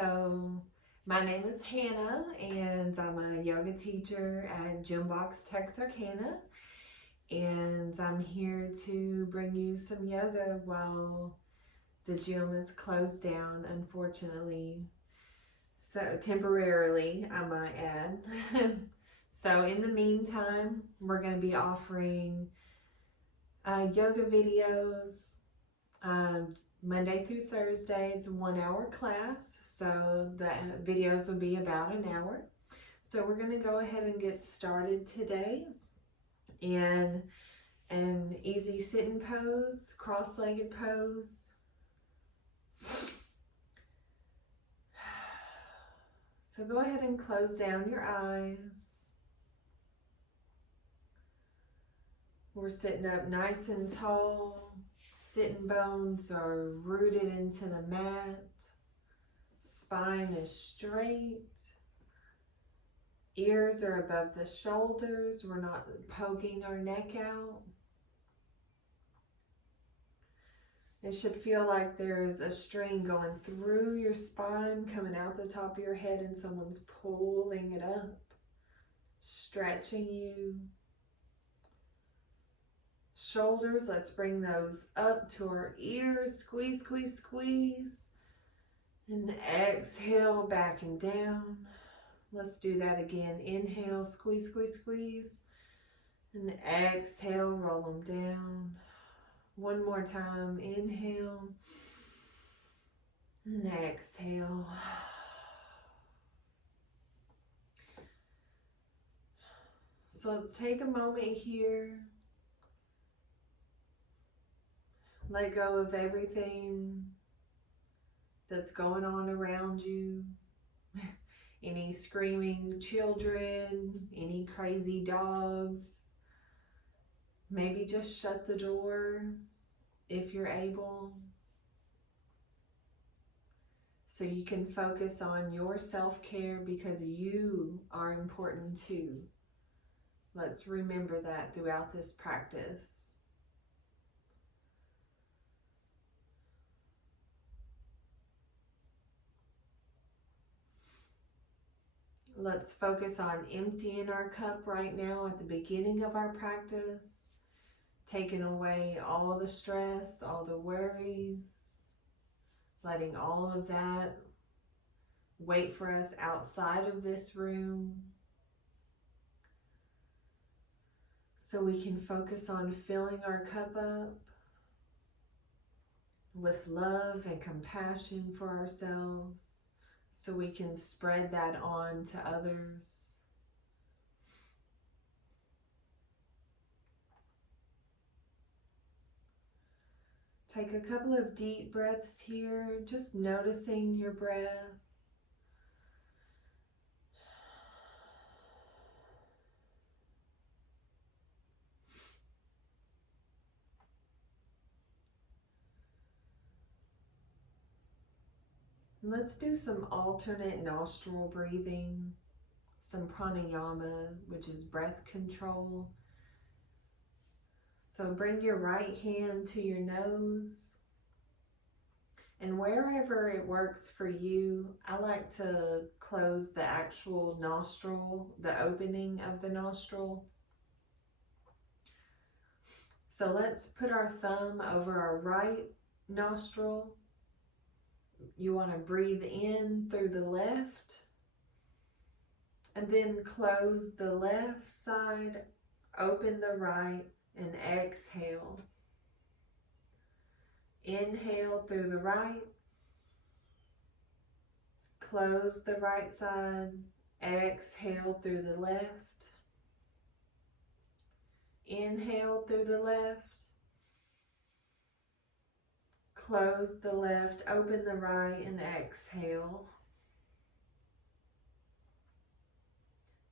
So my name is Hannah and I'm a yoga teacher at Gymbox Texarkana, and I'm here to bring you some yoga while the gym is closed down, unfortunately. So temporarily, I might add. So in the meantime, we're going to be offering yoga videos um, Monday through Thursday. It's a 1 hour class, so the videos will be about an hour. So we're going to go ahead and get started today in an easy sitting pose, cross-legged pose. So go ahead and close down your eyes. We're sitting up nice and tall. Sitting bones are rooted into the mat. Spine is straight. Ears are above the shoulders. We're not poking our neck out. It should feel like there's a string going through your spine, coming out the top of your head, and someone's pulling it up, stretching you. Shoulders, let's bring those up to our ears. Squeeze, squeeze, squeeze. And exhale, back and down. Let's do that again. Inhale, squeeze, squeeze, squeeze. And exhale, roll them down. One more time. Inhale. And exhale. So let's take a moment here. Let go of everything that's going on around you. Any screaming children, any crazy dogs. Maybe just shut the door if you're able, so you can focus on your self-care, because you are important too. Let's remember that throughout this practice. Let's focus on emptying our cup right now at the beginning of our practice, taking away all the stress, all the worries, letting all of that wait for us outside of this room, so we can focus on filling our cup up with love and compassion for ourselves, so we can spread that on to others. Take a couple of deep breaths here, just noticing your breath. Let's do some alternate nostril breathing, some pranayama, which is breath control. So bring your right hand to your nose, and wherever it works for you, I like to close the actual nostril, the opening of the nostril. So let's put our thumb over our right nostril. You want to breathe in through the left, and then close the left side, open the right, and exhale. Inhale through the right, close the right side, exhale through the left. Inhale through the left, close the left, open the right, and exhale.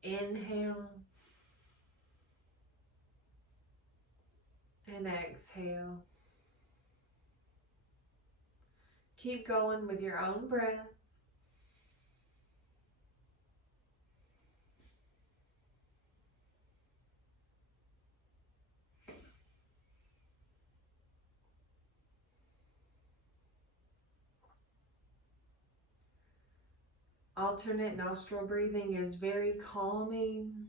Inhale and exhale. Keep going with your own breath. Alternate nostril breathing is very calming.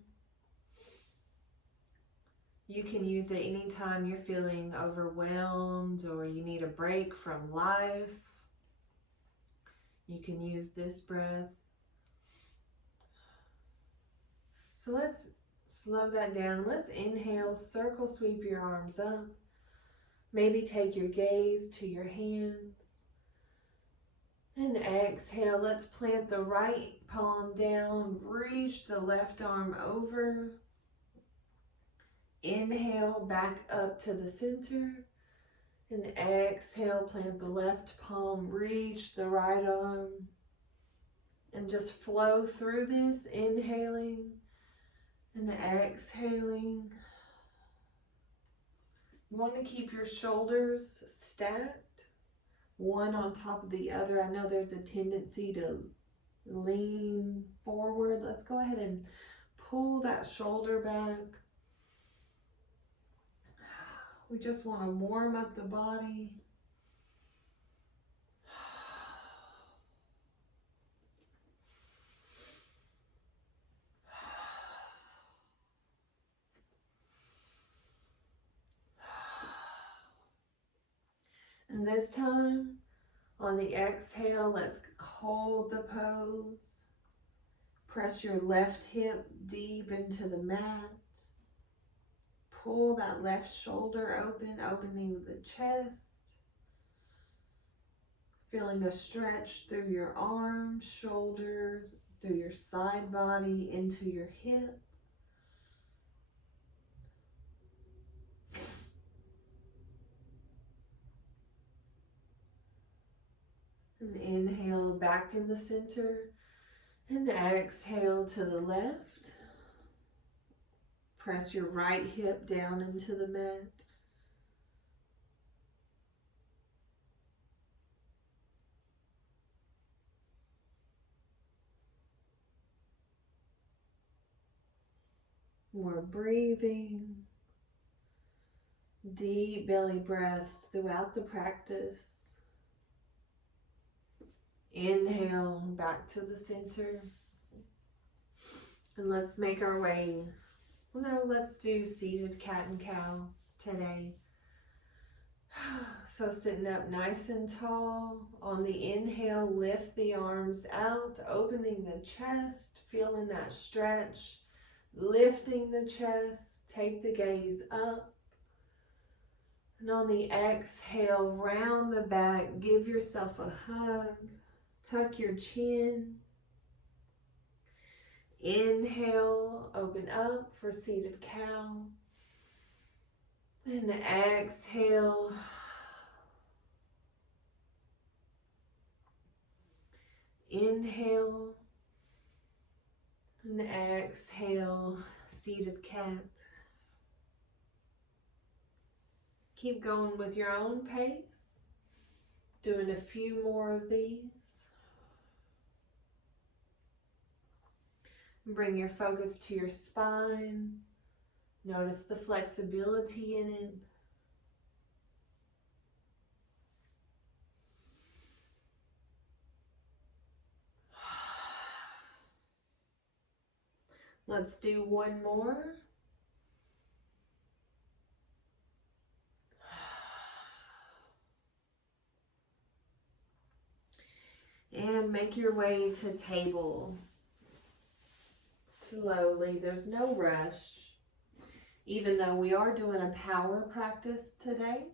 You can use it anytime you're feeling overwhelmed or you need a break from life. You can use this breath. So let's slow that down. Let's inhale, circle sweep your arms up. Maybe take your gaze to your hands. And exhale, let's plant the right palm down, reach the left arm over. Inhale, back up to the center. And exhale, plant the left palm, reach the right arm. And just flow through this, inhaling and exhaling. You want to keep your shoulders stacked, one on top of the other. I know there's a tendency to lean forward. Let's go ahead and pull that shoulder back. We just want to warm up the body. And this time, on the exhale, let's hold the pose. Press your left hip deep into the mat. Pull that left shoulder open, opening the chest. Feeling a stretch through your arms, shoulders, through your side body, into your hip. And inhale back in the center. And exhale to the left. Press your right hip down into the mat. More breathing. Deep belly breaths throughout the practice. Inhale back to the center. And let's make our way. No, let's do seated cat and cow today. So sitting up nice and tall. On the inhale, lift the arms out, opening the chest, feeling that stretch, lifting the chest, take the gaze up. And on the exhale, round the back, give yourself a hug, tuck your chin. Inhale, open up for seated cow. And exhale. Inhale. And exhale, seated cat. Keep going with your own pace. Doing a few more of these. Bring your focus to your spine. Notice the flexibility in it. Let's do one more. And make your way to table. Slowly, there's no rush. Even though we are doing a power practice today.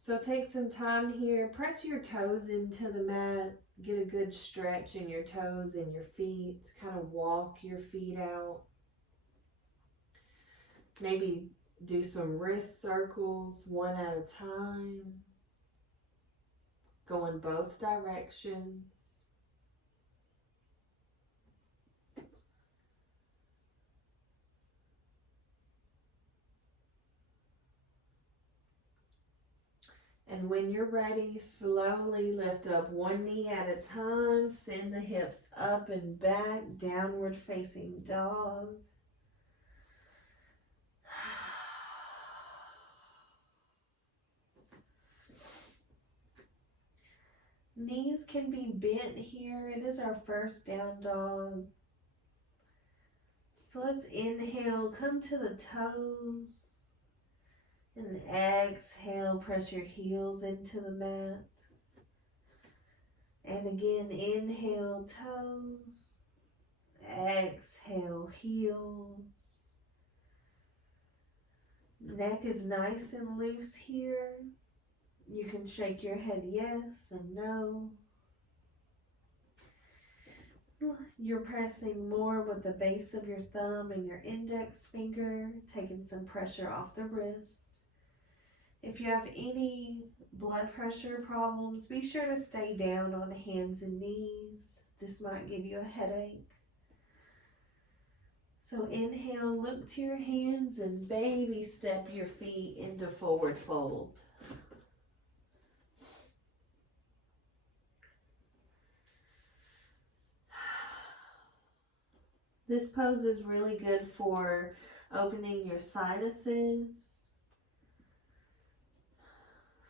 So take some time here. Press your toes into the mat. Get a good stretch in your toes and your feet. Kind of walk your feet out. Maybe do some wrist circles one at a time. Go in both directions. And when you're ready, slowly lift up one knee at a time. Send the hips up and back, downward facing dog. Knees can be bent here. It is our first down dog. So let's inhale, come to the toes. And exhale, press your heels into the mat. And again, inhale, toes. Exhale, heels. Neck is nice and loose here. You can shake your head yes and no. You're pressing more with the base of your thumb and your index finger, taking some pressure off the wrists. If you have any blood pressure problems, be sure to stay down on hands and knees. This might give you a headache. So inhale, look to your hands and baby step your feet into forward fold. This pose is really good for opening your sinuses.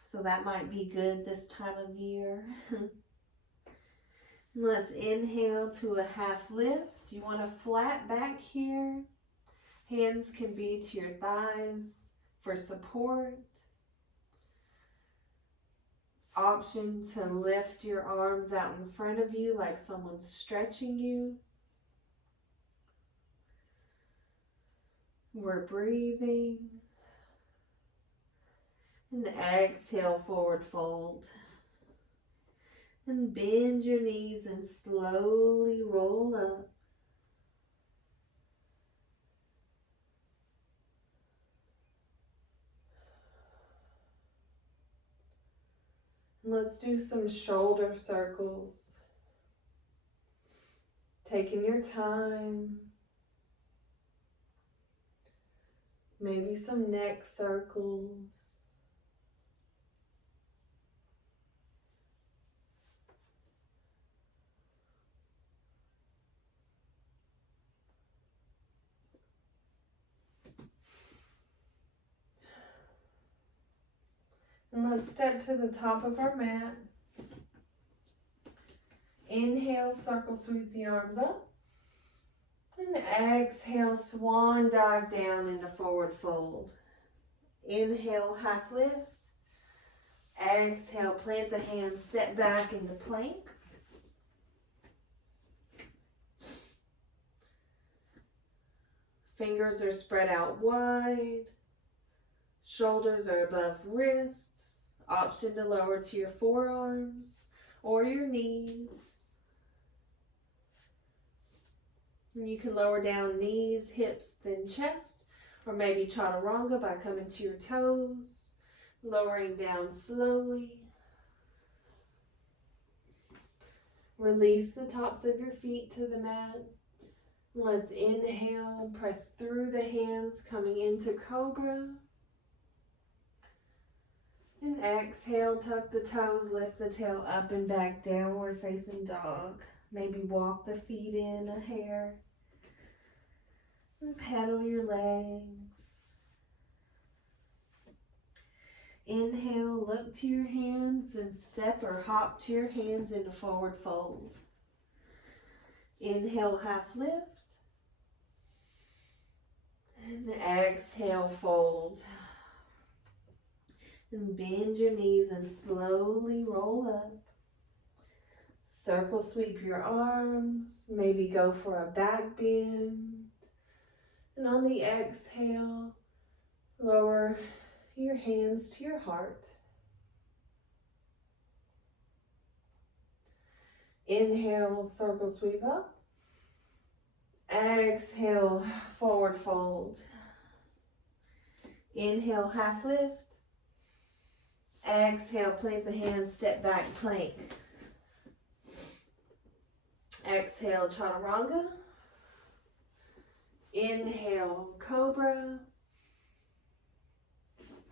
So that might be good this time of year. Let's inhale to a half lift. You want a flat back here. Hands can be to your thighs for support. Option to lift your arms out in front of you like someone's stretching you. We're breathing. And exhale, forward fold. And bend your knees and slowly roll up. Let's do some shoulder circles. Taking your time. Maybe some neck circles. And let's step to the top of our mat. Inhale, circle sweep the arms up. And exhale, swan dive down into forward fold. Inhale, half lift. Exhale, plant the hands, step back into plank. Fingers are spread out wide. Shoulders are above wrists. Option to lower to your forearms or your knees. And you can lower down knees, hips, then chest, or maybe chaturanga by coming to your toes, lowering down slowly. Release the tops of your feet to the mat. Let's inhale, press through the hands, coming into cobra. And exhale, tuck the toes, lift the tail up and back, downward facing dog. Maybe walk the feet in a hair. And pedal your legs. Inhale, look to your hands and step or hop to your hands into forward fold. Inhale, half lift. And exhale, fold. And bend your knees and slowly roll up. Circle sweep your arms. Maybe go for a back bend. And on the exhale, lower your hands to your heart. Inhale, circle sweep up. Exhale, forward fold. Inhale, half lift. Exhale, plant the hands, step back, plank. Exhale, chaturanga. Inhale, cobra.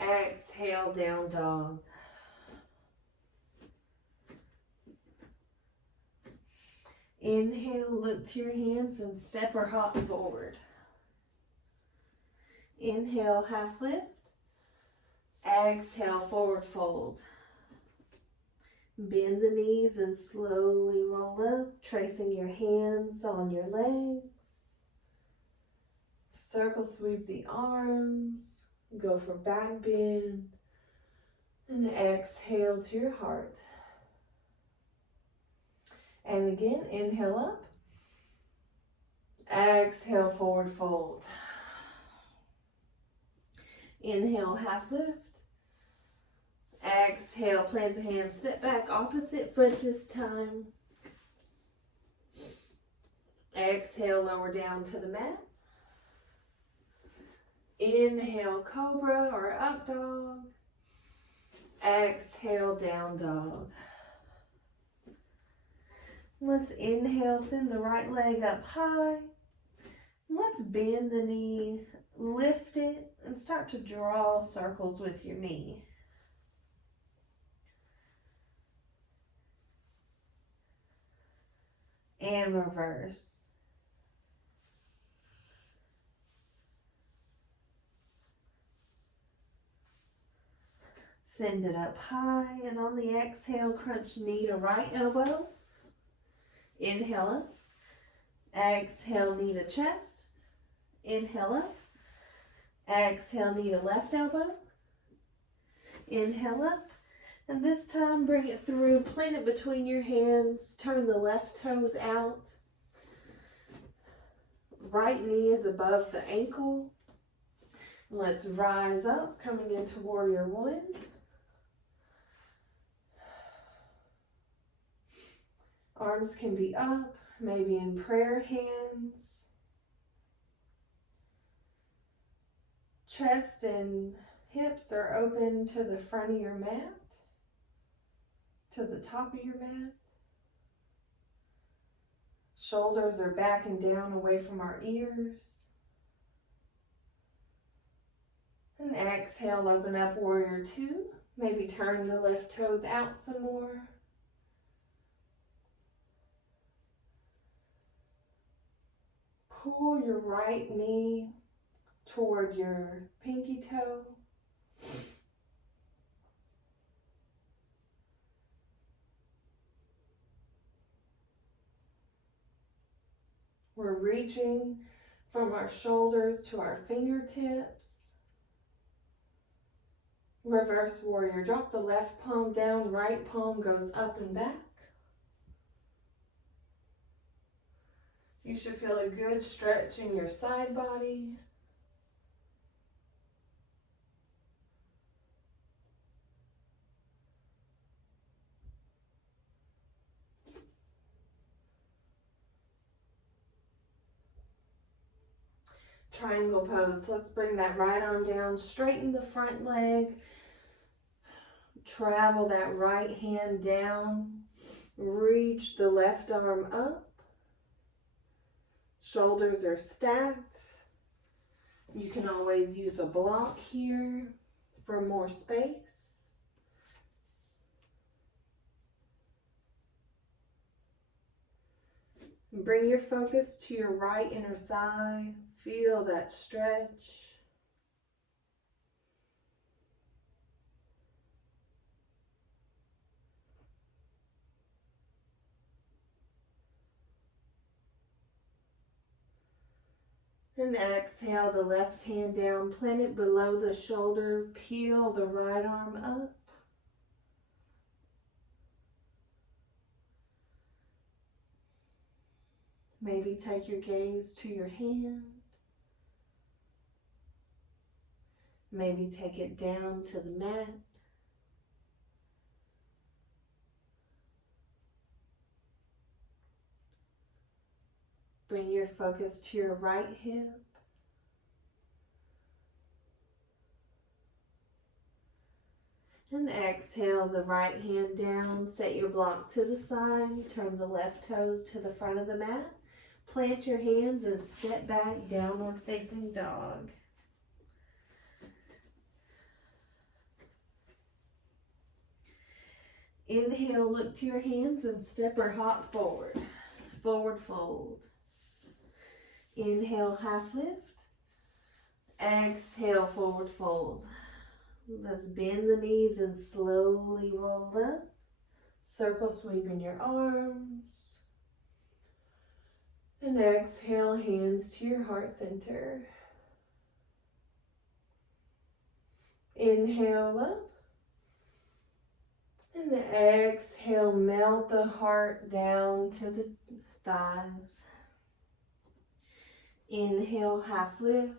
Exhale, down dog. Inhale, look to your hands and step or hop forward. Inhale, half lift. Exhale, forward fold. Bend the knees and slowly roll up, tracing your hands on your legs. Circle sweep the arms. Go for back bend. And exhale to your heart. And again, inhale up. Exhale, forward fold. Inhale, half lift. Exhale, plant the hands, step back, opposite foot this time. Exhale, lower down to the mat. Inhale, cobra or up dog. Exhale, down dog. Let's inhale, send the right leg up high. Let's bend the knee, lift it, and start to draw circles with your knee. And reverse. Send it up high, and on the exhale, crunch knee to right elbow. Inhale up. Exhale, knee to chest. Inhale up. Exhale, knee to left elbow. Inhale up. And this time, bring it through. Plant it between your hands. Turn the left toes out. Right knee is above the ankle. Let's rise up, coming into warrior one. Arms can be up, maybe in prayer hands. Chest and hips are open to the front of your mat, to the top of your mat. Shoulders are back and down away from our ears. And exhale, open up warrior two. Maybe turn the left toes out some more. Pull your right knee toward your pinky toe. We're reaching from our shoulders to our fingertips. Reverse warrior. Drop the left palm down, right palm goes up and back. You should feel a good stretch in your side body. Triangle pose. Let's bring that right arm down, straighten the front leg, travel that right hand down, reach the left arm up. Shoulders are stacked. You can always use a block here for more space. Bring your focus to your right inner thigh. Feel that stretch. And exhale the left hand down, plant it below the shoulder, peel the right arm up. Maybe take your gaze to your hand. Maybe take it down to the mat. Bring your focus to your right hip. And exhale the right hand down. Set your block to the side. Turn the left toes to the front of the mat. Plant your hands and step back, downward facing dog. Inhale, look to your hands and step or hop forward. Forward fold. Inhale, half lift. Exhale, forward fold. Let's bend the knees and slowly roll up. Circle sweeping your arms. And exhale, hands to your heart center. Inhale up. And exhale, melt the heart down to the thighs. Inhale, half lift.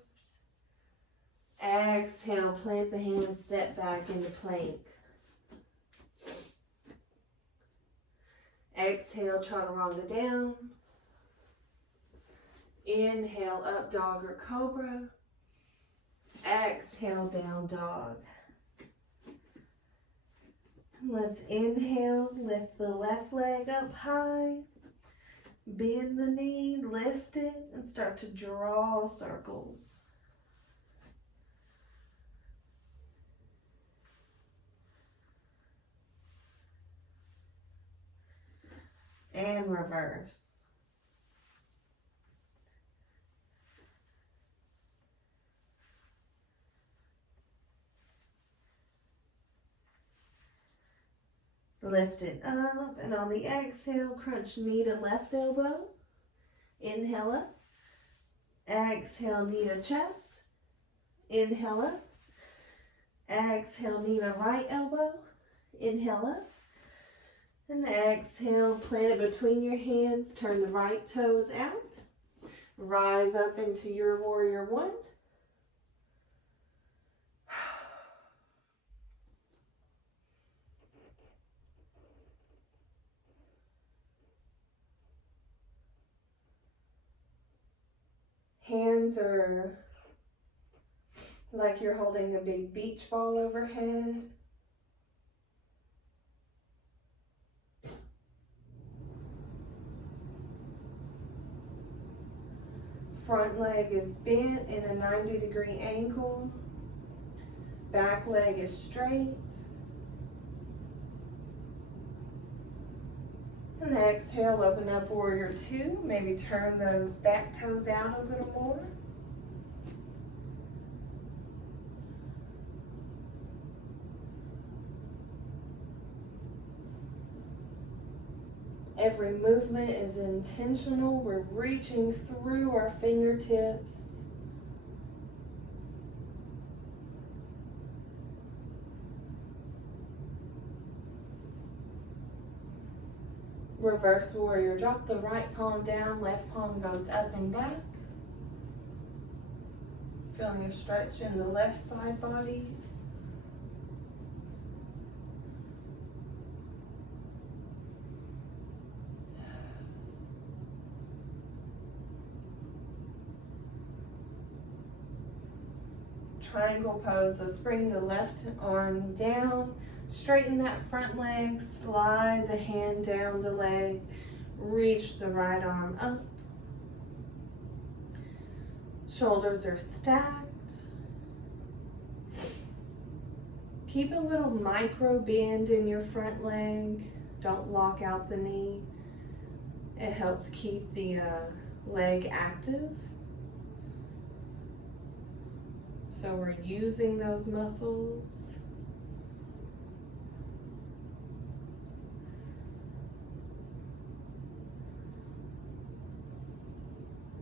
Exhale, plant the hands, step back into plank. Exhale, chaturanga down. Inhale, up dog or cobra. Exhale, down dog. Let's inhale, lift the left leg up high. Bend the knee, lift it, and start to draw circles. And reverse. Lift it up, and on the exhale, crunch knee to left elbow. Inhale up. Exhale, knee to chest. Inhale up. Exhale, knee to right elbow. Inhale up. And exhale, plant it between your hands. Turn the right toes out. Rise up into your warrior one. Hands are like you're holding a big beach ball overhead. Front leg is bent in a 90-degree angle. Back leg is straight. And exhale, open up warrior two. Maybe turn those back toes out a little more. Every movement is intentional. We're reaching through our fingertips. Reverse warrior. Drop the right palm down, left palm goes up and back. Feeling a stretch in the left side body. Triangle pose. Let's bring the left arm down. Straighten that front leg. Slide the hand down the leg. Reach the right arm up. Shoulders are stacked. Keep a little micro bend in your front leg. Don't lock out the knee. It helps keep the leg active. So we're using those muscles.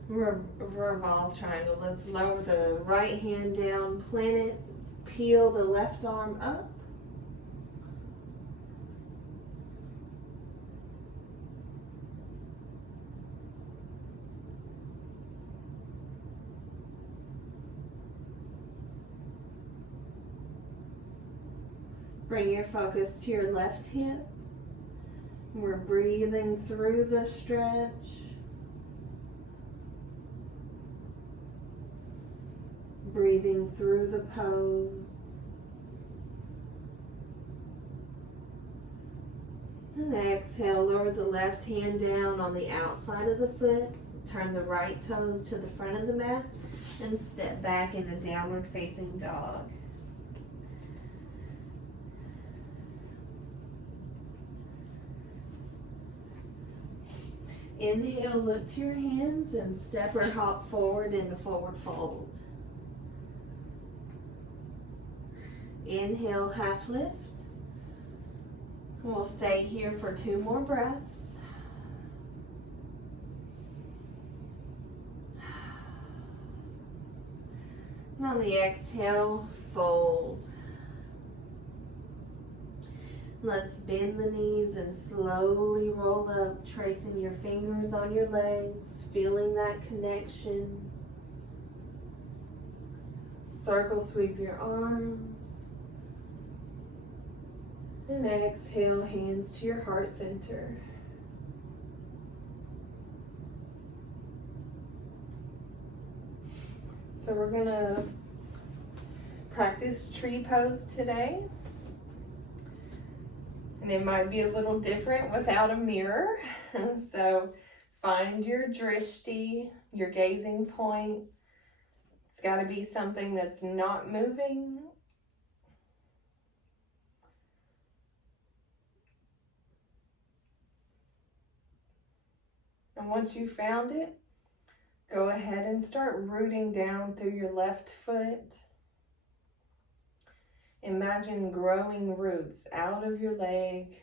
Revolve triangle. Let's lower the right hand down, plant it, peel the left arm up. Bring your focus to your left hip. We're breathing through the stretch. Breathing through the pose. And exhale, lower the left hand down on the outside of the foot. Turn the right toes to the front of the mat and step back in a downward facing dog. Inhale, look to your hands and step or hop forward into forward fold. Inhale, half lift. We'll stay here for 2 more breaths. And on the exhale, fold. Let's bend the knees and slowly roll up, tracing your fingers on your legs, feeling that connection. Circle sweep your arms. And exhale, hands to your heart center. So we're gonna practice tree pose today. And it might be a little different without a mirror. So find your drishti, your gazing point. It's gotta be something that's not moving. And once you found it, go ahead and start rooting down through your left foot. Imagine growing roots out of your leg,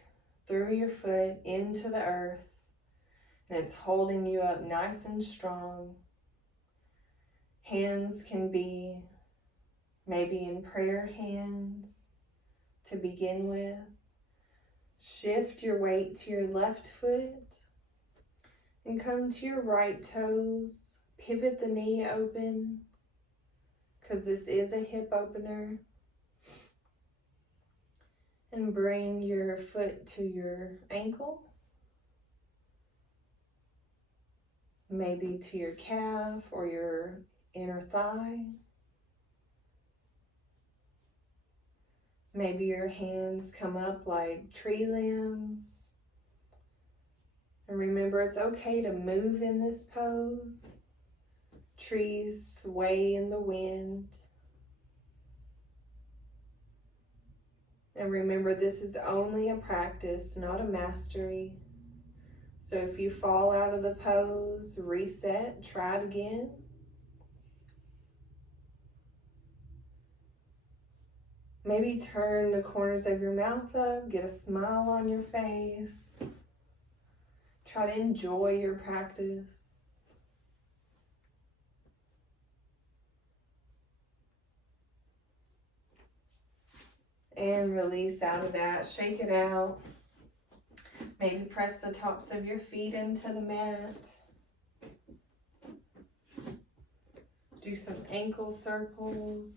through your foot, into the earth. And it's holding you up nice and strong. Hands can be maybe in prayer hands to begin with. Shift your weight to your left foot and come to your right toes. Pivot the knee open because this is a hip opener. And bring your foot to your ankle, maybe to your calf or your inner thigh. Maybe your hands come up like tree limbs. And remember, it's okay to move in this pose. Trees sway in the wind. And remember, this is only a practice, not a mastery. So if you fall out of the pose, reset, try it again. Maybe turn the corners of your mouth up, get a smile on your face. Try to enjoy your practice. And release out of that, shake it out. Maybe press the tops of your feet into the mat. Do some ankle circles.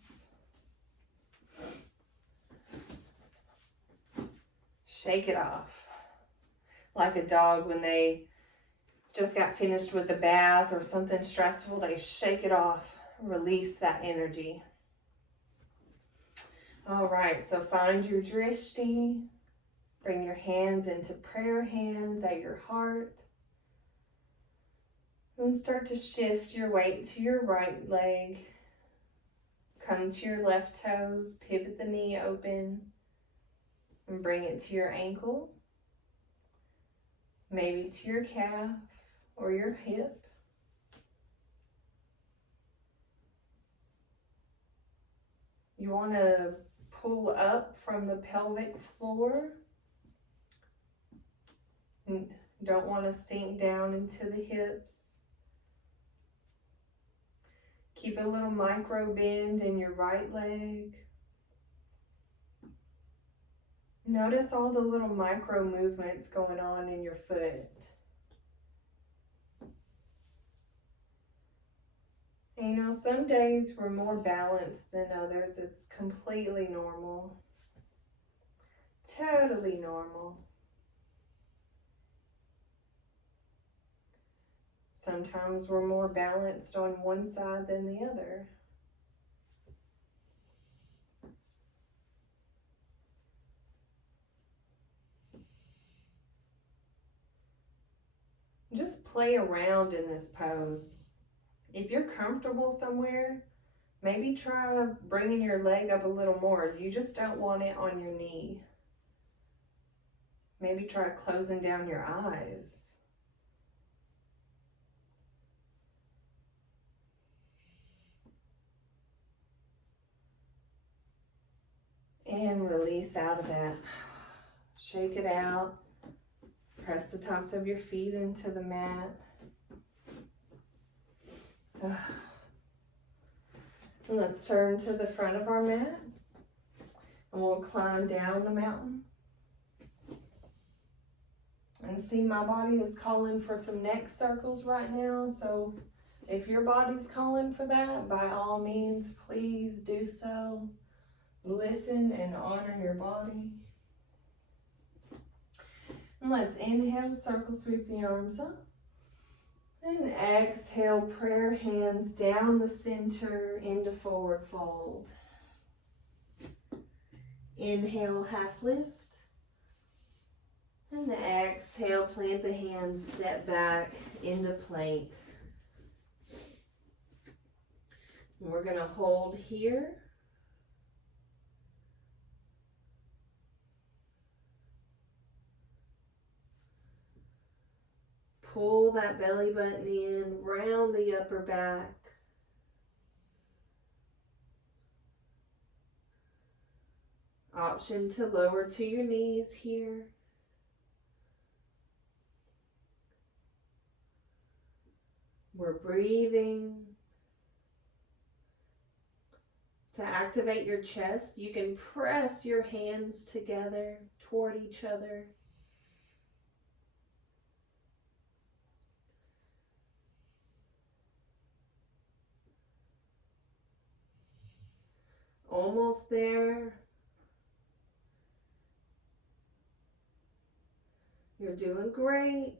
Shake it off. Like a dog when they just got finished with a bath or something stressful, they shake it off, release that energy. All right, so find your drishti. Bring your hands into prayer hands at your heart. And start to shift your weight to your right leg. Come to your left toes, pivot the knee open, and bring it to your ankle. Maybe to your calf or your hip. You want to pull up from the pelvic floor. Don't want to sink down into the hips. Keep a little micro bend in your right leg. Notice all the little micro movements going on in your foot. And you know, some days we're more balanced than others. It's completely normal. Totally normal. Sometimes we're more balanced on one side than the other. Just play around in this pose. If you're comfortable somewhere, maybe try bringing your leg up a little more. You just don't want it on your knee. Maybe try closing down your eyes. And release out of that. Shake it out. Press the tops of your feet into the mat. And let's turn to the front of our mat. And we'll climb down the mountain. And see, my body is calling for some neck circles right now. So if your body's calling for that, by all means, please do so. Listen and honor your body. And let's inhale, circle sweep the arms up. And exhale, prayer hands down the center into forward fold. Inhale, half lift. And exhale, plant the hands, step back into plank. And we're going to hold here. Pull that belly button in, round the upper back. Option to lower to your knees here. We're breathing. To activate your chest, you can press your hands together toward each other. Almost there. You're doing great.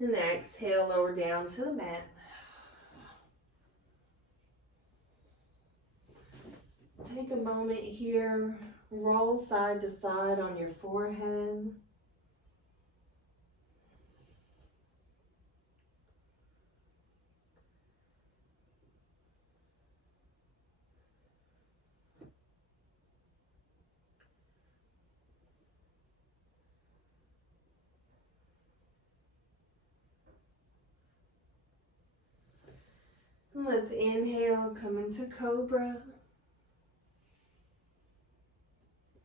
And exhale, lower down to the mat. Take a moment here, roll side to side on your forehead. Let's inhale, come into Cobra.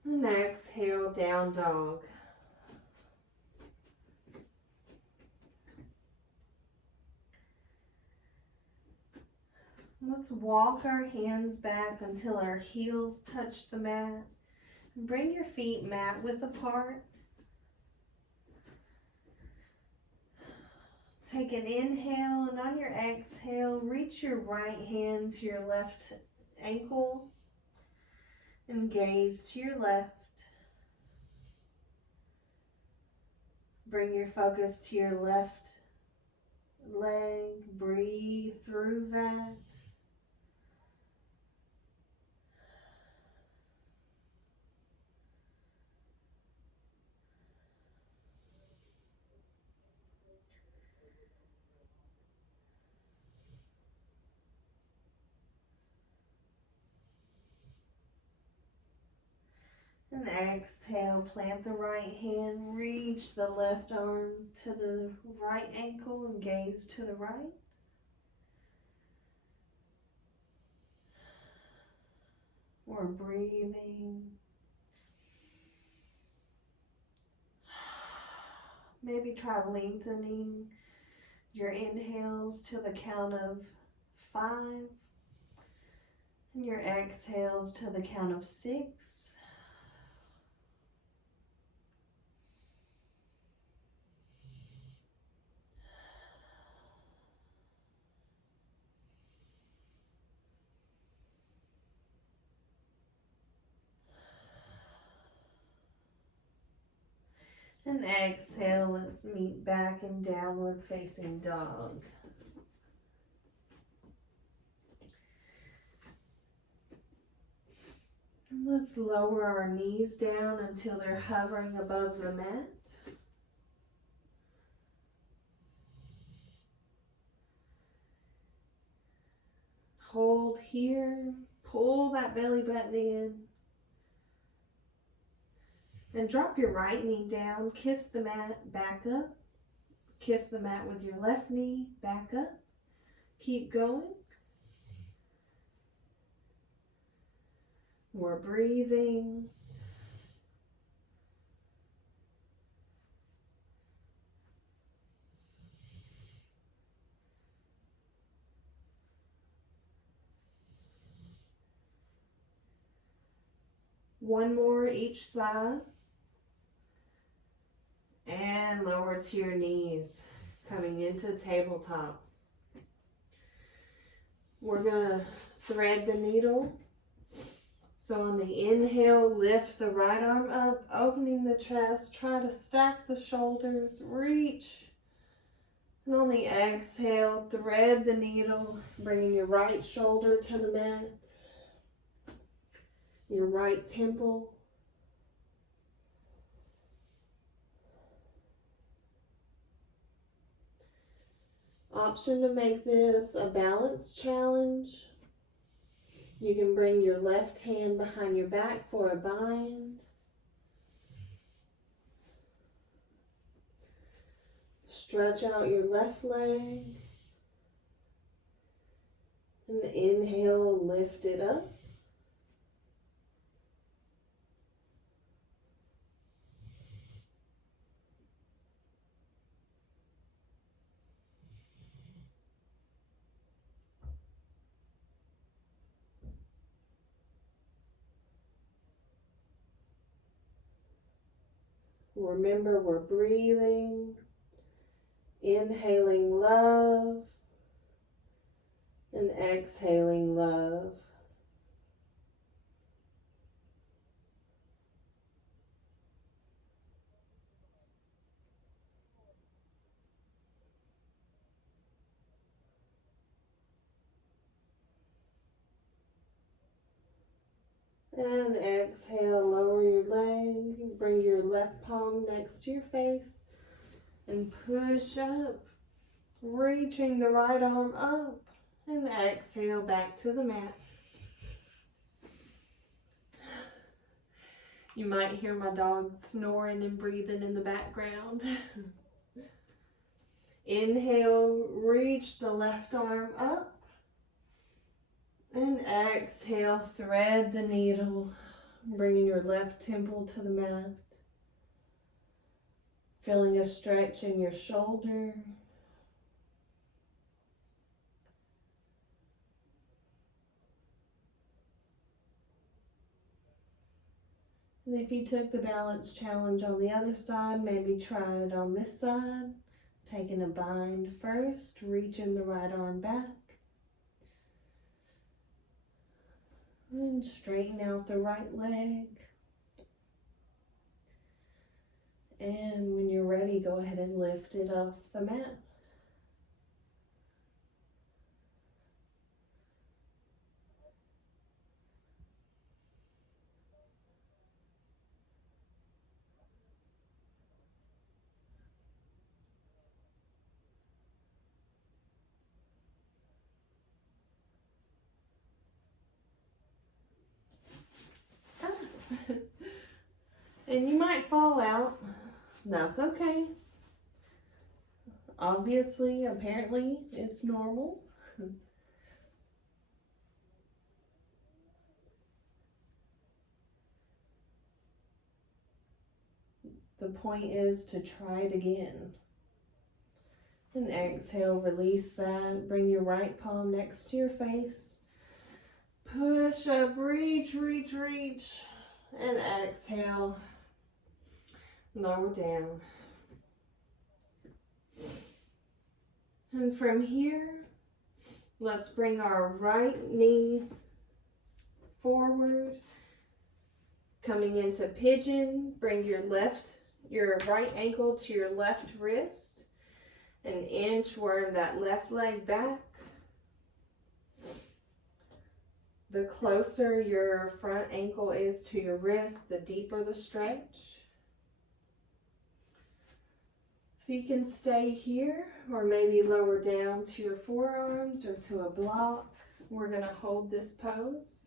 And exhale, down dog. Let's walk our hands back until our heels touch the mat. Bring your feet mat width apart. Take an inhale, and on your exhale, reach your right hand to your left ankle and gaze to your left. Bring your focus to your left leg. Breathe through that. And exhale, plant the right hand, reach the left arm to the right ankle and gaze to the right. We're breathing. Maybe try lengthening your inhales to the count of 5 and your exhales to the count of 6. And exhale, let's meet back in downward facing dog. And let's lower our knees down until they're hovering above the mat. Hold here, pull that belly button in. And drop your right knee down, kiss the mat, back up. Kiss the mat with your left knee, back up. Keep going. We're breathing. One more each side. And lower to your knees, coming into tabletop. We're gonna thread the needle. So on the inhale, lift the right arm up, opening the chest. Try to stack the shoulders, reach. And on the exhale, thread the needle, bringing your right shoulder to the mat, your right temple. Option to make this a balance challenge. You can bring your left hand behind your back for a bind. Stretch out your left leg. And inhale, lift it up. Remember, we're breathing, inhaling love, and exhaling love. And exhale, lower your leg, bring your left palm next to your face, and push up, reaching the right arm up, and exhale back to the mat. You might hear my dog snoring and breathing in the background. Inhale, reach the left arm up. And exhale, thread the needle, bringing your left temple to the mat. Feeling a stretch in your shoulder. And if you took the balance challenge on the other side, maybe try it on this side. Taking a bind first, reaching the right arm back. And straighten out the right leg. And when you're ready, go ahead and lift it off the mat. And you might fall out. That's okay. Obviously, apparently, it's normal. The point is to try it again. And exhale, release that. Bring your right palm next to your face. Push up, reach, reach, reach. And exhale, lower down. And from here, let's bring our right knee forward. Coming into pigeon, bring your right ankle to your left wrist. And inchworm that left leg back. The closer your front ankle is to your wrist, the deeper the stretch. So you can stay here or maybe lower down to your forearms or to a block. We're going to hold this pose.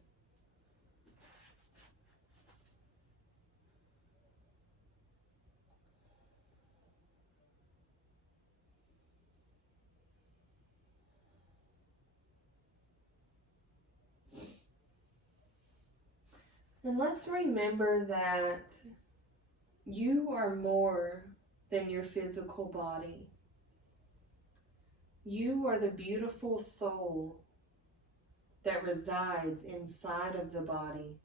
And let's remember that you are more than your physical body. You are the beautiful soul that resides inside of the body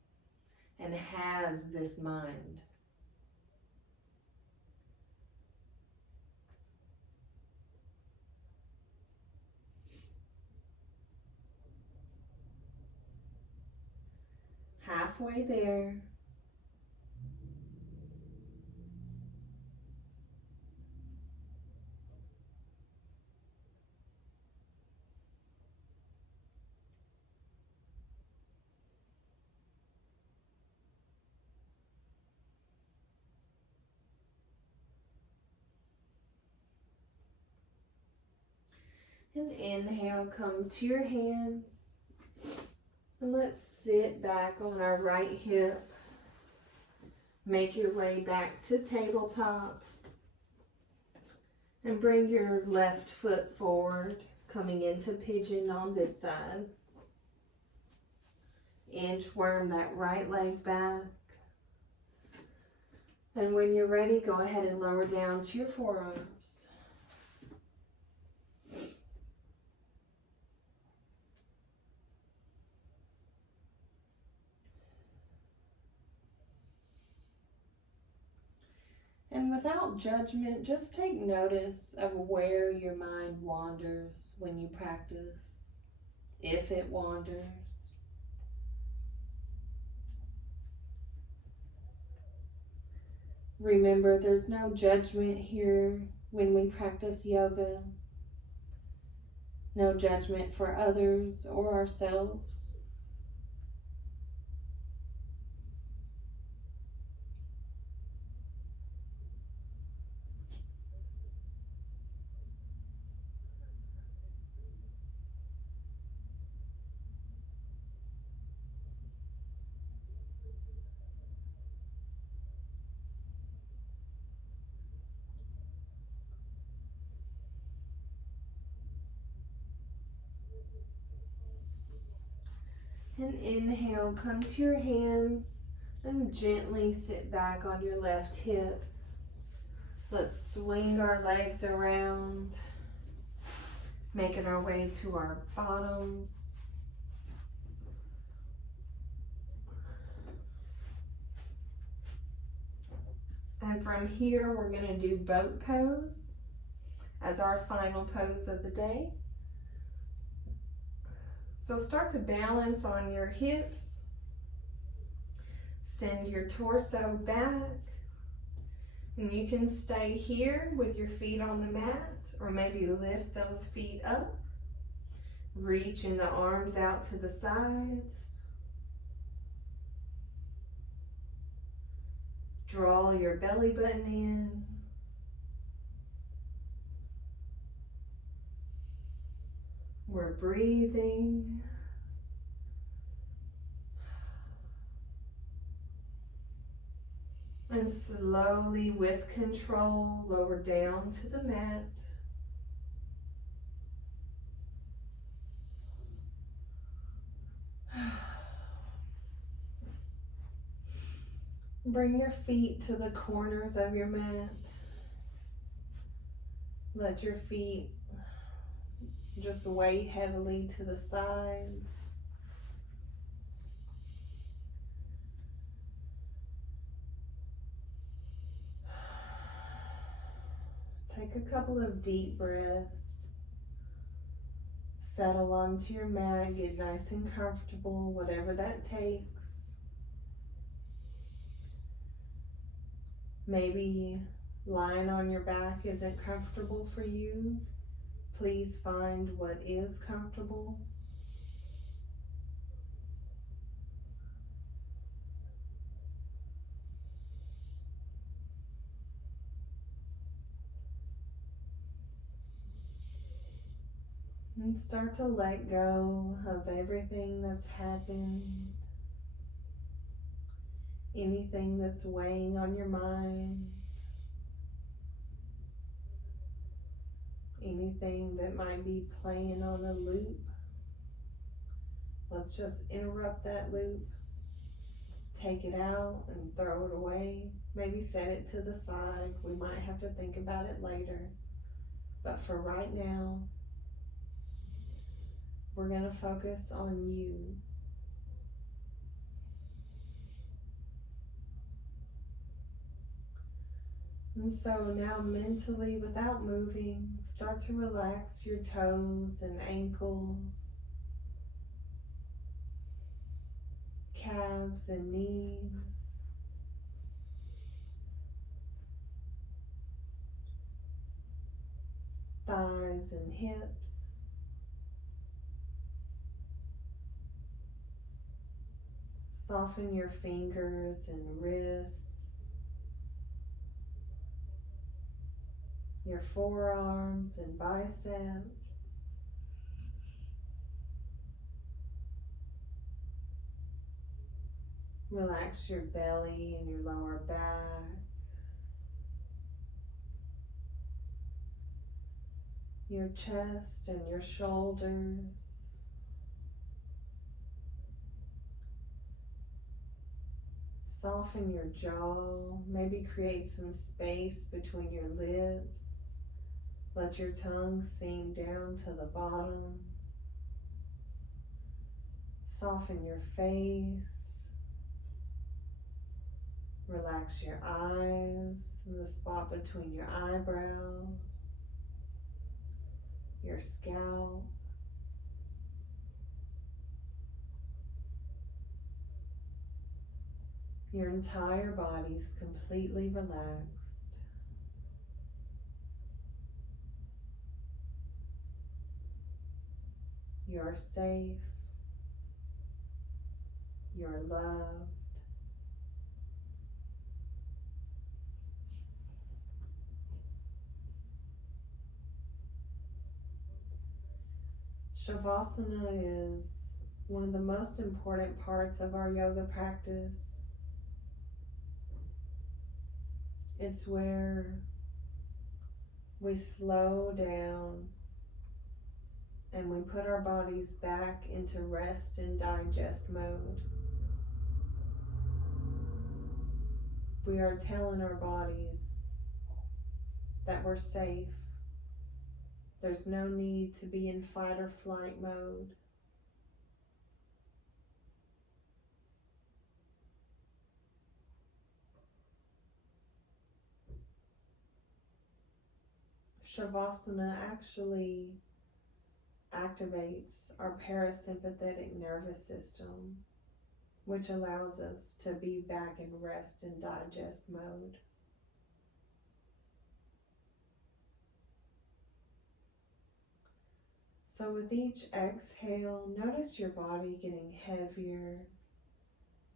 and has this mind. Halfway there. And inhale, come to your hands. And let's sit back on our right hip. Make your way back to tabletop. And bring your left foot forward, coming into pigeon on this side. Inchworm that right leg back. And when you're ready, go ahead and lower down to your forearms. And without judgment, just take notice of where your mind wanders when you practice, if it wanders. Remember, there's no judgment here when we practice yoga. No judgment for others or ourselves. And inhale, come to your hands and gently sit back on your left hip. Let's swing our legs around, making our way to our bottoms. And from here, we're going to do boat pose as our final pose of the day. So start to balance on your hips. Send your torso back. And you can stay here with your feet on the mat, or maybe lift those feet up. Reaching the arms out to the sides. Draw your belly button in. We're breathing. And slowly, with control, lower down to the mat. Bring your feet to the corners of your mat. Let your feet just weigh heavily to the sides. Take a couple of deep breaths. Settle onto your mat, get nice and comfortable, whatever that takes. Maybe lying on your back isn't comfortable for you. Please find what is comfortable. And start to let go of everything that's happened. Anything that's weighing on your mind. Anything that might be playing on a loop. Let's just interrupt that loop. take it out and throw it away. Maybe set it to the side. We might have to think about it later. But for right now, we're going to focus on you. And so now mentally, without moving, start to relax your toes and ankles, calves and knees, thighs and hips, soften your fingers and wrists, your forearms and biceps, relax your belly and your lower back, your chest and your shoulders. Soften your jaw, maybe create some space between your lips. Let your tongue sink down to the bottom. Soften your face. Relax your eyes and the spot between your eyebrows, your scalp. Your entire body's completely relaxed. You're safe. You're loved. Shavasana is one of the most important parts of our yoga practice. It's where we slow down and we put our bodies back into rest and digest mode. We are telling our bodies that we're safe. There's no need to be in fight or flight mode. Shavasana actually activates our parasympathetic nervous system, which allows us to be back in rest and digest mode. So with each exhale, notice your body getting heavier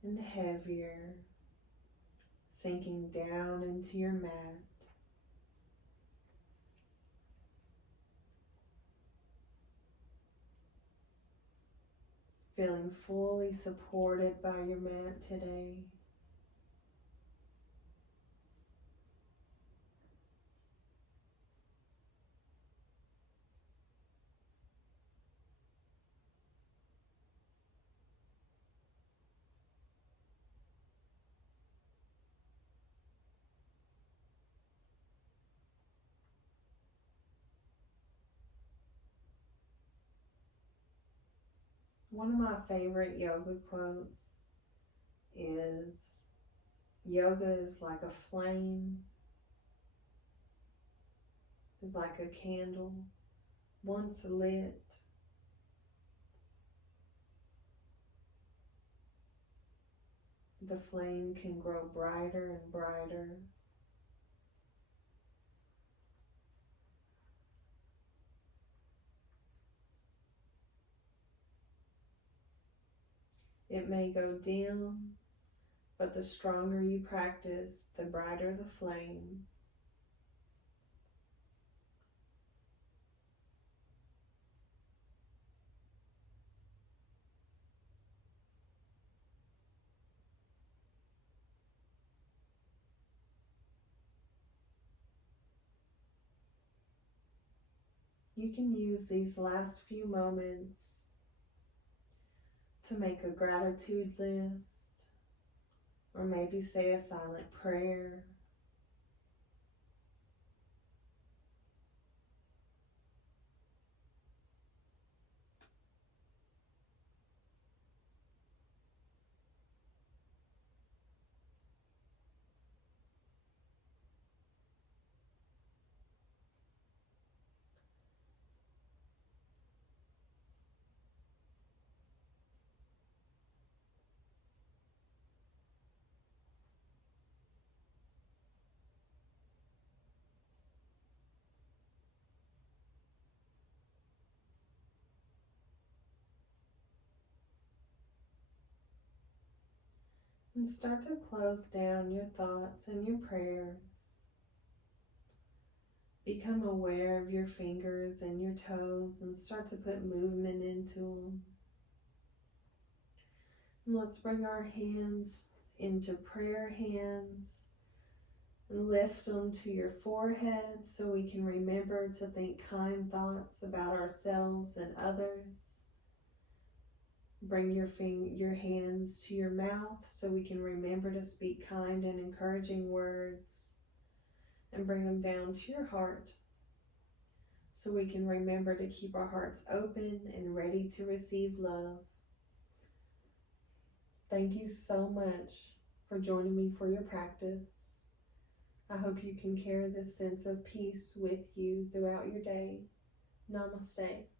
and heavier, sinking down into your mat. Feeling fully supported by your mat today. One of my favorite yoga quotes is, yoga is like a flame, is like a candle. Once lit, the flame can grow brighter and brighter. It may go dim, but the stronger you practice, the brighter the flame. You can use these last few moments to make a gratitude list or maybe say a silent prayer. And start to close down your thoughts and your prayers. Become aware of your fingers and your toes and start to put movement into them. And let's bring our hands into prayer hands and lift them to your forehead so we can remember to think kind thoughts about ourselves and others. Bring your hands to your mouth so we can remember to speak kind and encouraging words. And bring them down to your heart so we can remember to keep our hearts open and ready to receive love. Thank you so much for joining me for your practice. I hope you can carry this sense of peace with you throughout your day. Namaste.